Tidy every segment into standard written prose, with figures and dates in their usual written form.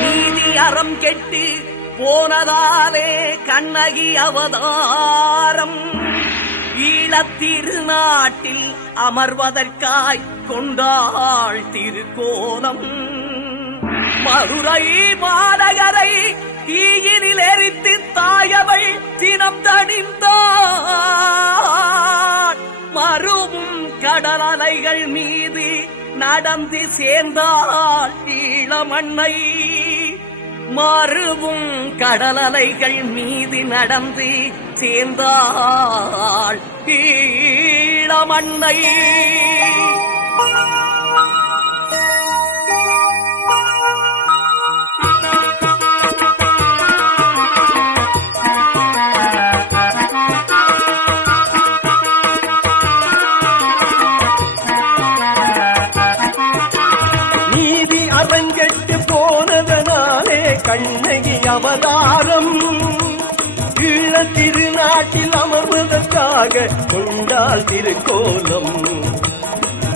நீதி அறம் கெட்டு போனதாலே கண்ணகி அவதாரம் ஈழத்திருநாட்டில் அமர்வதற்காய் கொண்டாள் திருக்கோலம். மதுரை மாநகரை தீயினில் எரித்து தாயவள் தினம் தணிந்தாள். மறுவும் கடல் அலைகள் மீது நடந்து சேர்ந்தாள் ஈழமண்ணை. மறுவும் கடல் அலைகள் மீது நடந்து சேர்ந்தாள் ஈழமண்ணை. அரங்கெட்டு போனதனாலே கண்ணகி அவதாரம் ஈழ திருநாட்டில் அமர்வதற்காக கொண்டாள் திருக்கோலம்.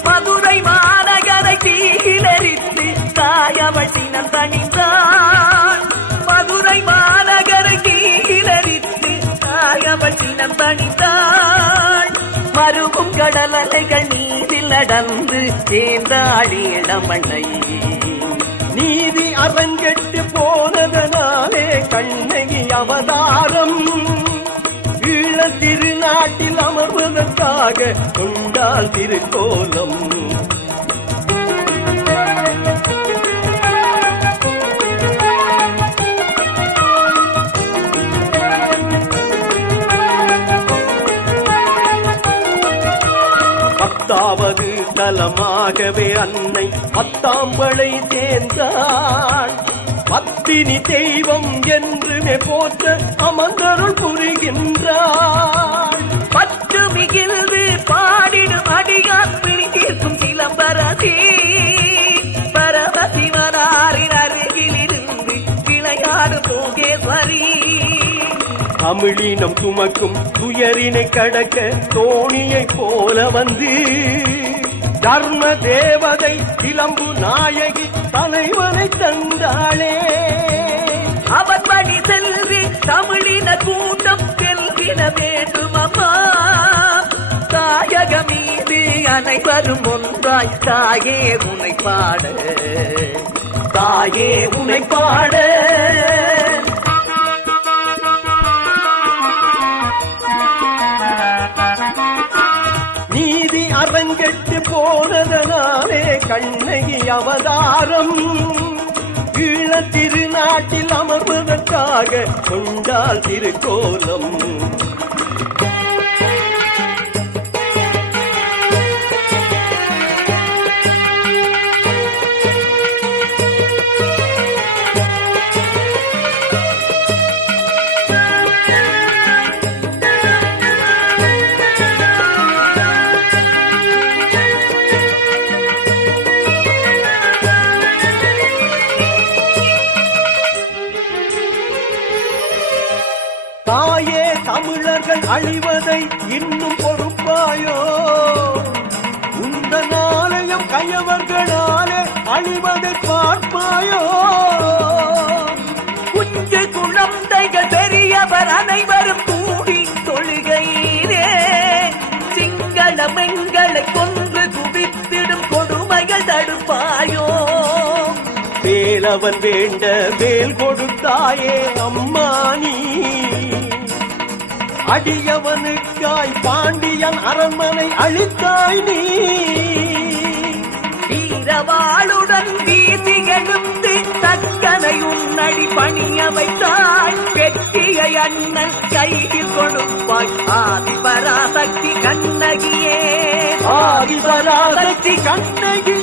மதுரை மாநகரை தீயிலெரித்து தாயவள் தினம் தணிந்தாள். மதுரை மாநகரை தீயிலெரித்து தாயவள் தினம் தணிந்தாள். மறுவும் கடல் அலைகள் நீரில் நடந்து சேர்ந்தாள் ஈழமண்ணை. நீதி அரங்கெட்டு போனதனாலே கண்ணகி அவதாரம் ஈழ திருநாட்டில் அமர்வதற்காக கொண்டாள் திருக்கோலம். பத்தாவது தலமாகவே அன்னை பத்தாம்பளை சேர்ந்தாள். பத்தினி தெய்வம் என்றுமே போற்ற அமர்ந்தருள் புரிகின்றாள். பத்து மிகிழ்ந்து பாடிடும் அடியார் பிரிக்கும் சிலம்பரசி. பரமசிவனாரின் அருகிலிருந்து விளையாடும் போகேஸ்வரி. தமிழினம் சுமக்கும் துயரினை கடக்க தோணியை போல வந்து தர்ம தேவதை இளம்பு நாயகி தலைவனை தந்தாளே. அவன் வழி செல்வி தமிழின கூட்டம் செல்கின வேண்டும் அம்மா. தாயக மீது அனைவரும் ஒன்றாய் தாயே உனை பாட, தாயே உனை பாட. நீதி அரங்கெட்டு போனதனாலே கண்ணகி அவதாரம் ஈழ திருநாட்டில் அமர்வதற்காக கொண்டாள் திருக்கோலம். தாயே தமிழர்கள் அழிவதை இன்னும் பொறுப்பாயோ? உந்த நாளையும் கயவர்களாலே அழிவதை பார்ப்பாயோ? குஞ்சு குழந்தைகள் பெரியவர் அனைவரும் கூடி தொழுகையிலே சிங்கள மெங்களை கொன்று குவித்திடும் கொடுமைகள் தடுப்பாயோ? வேலவன் வேண்ட வேல் கொடுத்தாயே அம்மா நீ. அடியவனுக்காய் பாண்டியன் அரண்மனை அழித்தாய் நீ. வீரவாளுடன் வீசி எழுந்து தக்கனை உன்னடி பணிய வைத்தாய். வெற்றியை அண்ணன் கையில் கொடுப்பாய் ஆதிபராசக்தி கண்ணகியே. ஆதிபராசக்தி கண்ணகி